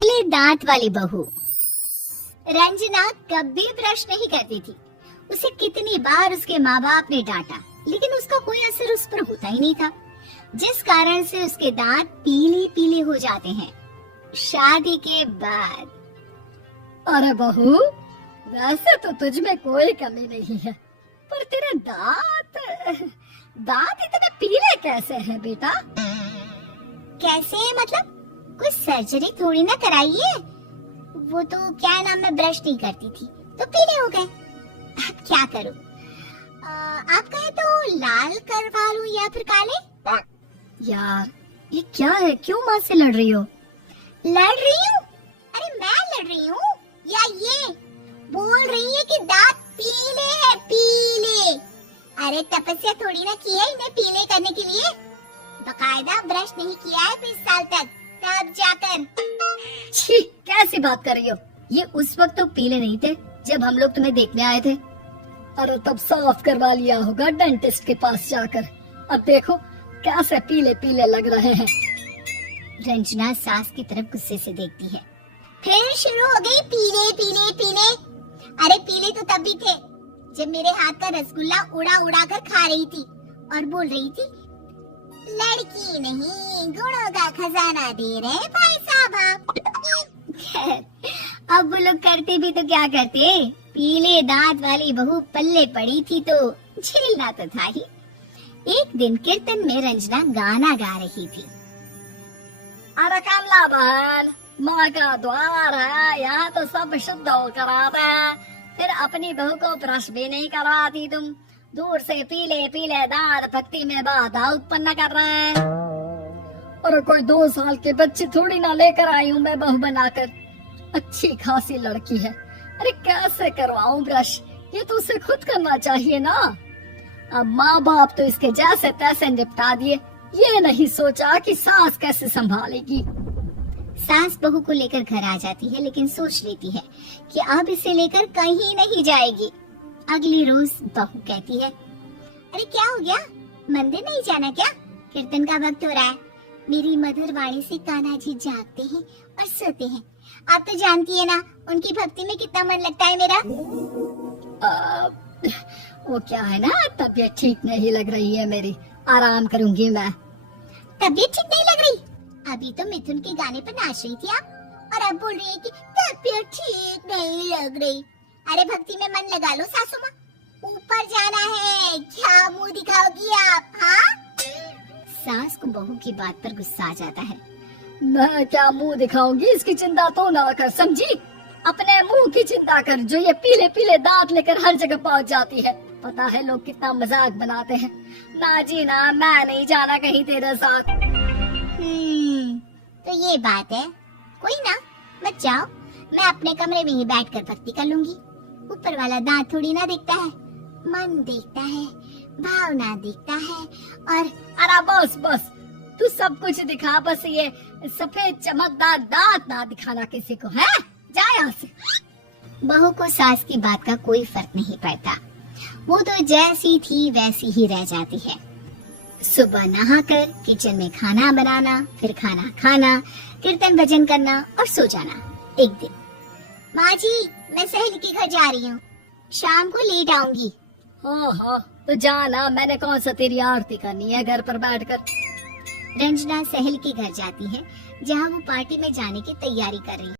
पीले दांत वाली बहू। रंजना कभी ब्रश नहीं करती थी। उसे कितनी बार उसके माँ बाप ने डांटा, लेकिन उसका कोई असर उस पर होता ही नहीं था, जिस कारण से उसके दांत पीले पीले हो जाते हैं शादी के बाद। अरे बहू, वैसे तो तुझ में कोई कमी नहीं है, पर तेरे दांत इतने पीले कैसे हैं बेटा? कैसे है मतलब? कोई सर्जरी थोड़ी ना कराई है। वो तो क्या नाम, मैं ब्रश नहीं करती थी तो पीले हो गए। अब क्या करूं? आप कहे तो लाल करवा लूं या फिर काले? यार ये क्या है, क्यों माँ से लड़ रही हो? लड़ रही हूँ? अरे मैं लड़ रही हूँ या ये बोल रही है कि दांत पीले हैं, पीले। अरे तपस्या थोड़ी ना की है इन्हें पीले करने के लिए। बकायदा ब्रश नहीं किया है 20 साल तक, तब जाकर। छी, कैसी बात कर रही हो? ये उस वक्त तो पीले नहीं थे जब हम लोग तुम्हें देखने आए थे। अरे तब साफ करवा लिया होगा डेंटिस्ट के पास जाकर। अब देखो कैसे पीले पीले लग रहे हैं। रंजना सास की तरफ गुस्से से देखती है। फिर शुरू हो गई पीले पीले पीले। अरे पीले तो तब भी थे जब मेरे हाथ का रसगुल्ला उड़ा उड़ा कर खा रही थी और बोल रही थी, लड़की नहीं गुणों का खजाना दे रहे भाई साहब आप। अब वो लोग करते भी तो क्या करते, पीले दांत वाली बहू पल्ले पड़ी थी तो झेलना तो था ही। एक दिन कीर्तन में रंजना गाना गा रही थी। अरे कमला बहन, माँ का द्वार है, यहाँ तो सब शुद्ध होकर आता है, फिर अपनी बहू को ब्रश भी नहीं करवाती तुम। दूर से पीले पीले दांत भक्ति में बाधा उत्पन्न कर रहे हैं। अरे कोई 2 साल के बच्चे थोड़ी ना लेकर आई हूँ मैं बहू बनाकर। अच्छी खासी लड़की है, अरे कैसे करवाऊं ब्रश? ये तो उसे खुद करना चाहिए ना। अब माँ बाप तो इसके जैसे तैसे निपटा दिए, ये नहीं सोचा कि सास कैसे संभालेगी। सास बहू को लेकर घर आ जाती है, लेकिन सोच लेती है कि अब इसे लेकर कहीं नहीं जाएगी। अगली रोज बहू कहती है, अरे क्या हो गया, मंदिर नहीं जाना क्या? कीर्तन का वक्त हो रहा है। मेरी मधुर वाणी से कान्हा जी जागते हैं और सोते हैं। आप तो जानती है ना उनकी भक्ति में कितना मन लगता है मेरा। वो क्या है ना, तबीयत ठीक नहीं लग रही है मेरी, आराम करूंगी मैं। तबीयत ठीक नहीं लग रही? अभी तो मिथुन के गाने पर नाच रही थी आप, और अब बोल रही है कि तबीयत ठीक नहीं लग रही। अरे भक्ति में मन लगा लो सासू माँ, ऊपर जाना है, क्या मुंह दिखाओगी आप? हाँ? सास को बहू की बात पर गुस्सा आ जाता है। मैं क्या मुंह दिखाऊंगी, इसकी चिंता तो ना कर, समझी? अपने मुंह की चिंता कर, जो ये पीले पीले दांत लेकर हर जगह पहुंच जाती है। पता है लोग कितना मजाक बनाते हैं। ना जी ना, मैं नहीं जाना कहीं तेरे साथ। तो ये बात है, कोई ना, मत जाओ, मैं अपने कमरे में ही बैठकर भक्ति कर लूंगी। ऊपर वाला दांत थोड़ी ना देखता है, मन देखता है, भावना देखता है। और अरे बस बस, तू सब कुछ दिखा, बस ये सफेद चमकदार दांत ना दिखाना किसी को, है? जा यहाँ से। बहू को सास की बात का कोई फर्क नहीं पड़ता, वो तो जैसी थी वैसी ही रह जाती है। सुबह नहाकर किचन में खाना बनाना, फिर खाना खाना, कीर्तन भजन करना और सो जाना। एक दिन, माँ जी मैं सहेली के घर जा रही हूँ, शाम को लेट आऊंगी। हाँ हाँ, तो जाना, मैंने कौन सा तेरी आरती करनी है घर पर बैठकर। रंजना सहेली के घर जाती है, जहाँ वो पार्टी में जाने की तैयारी कर रही है।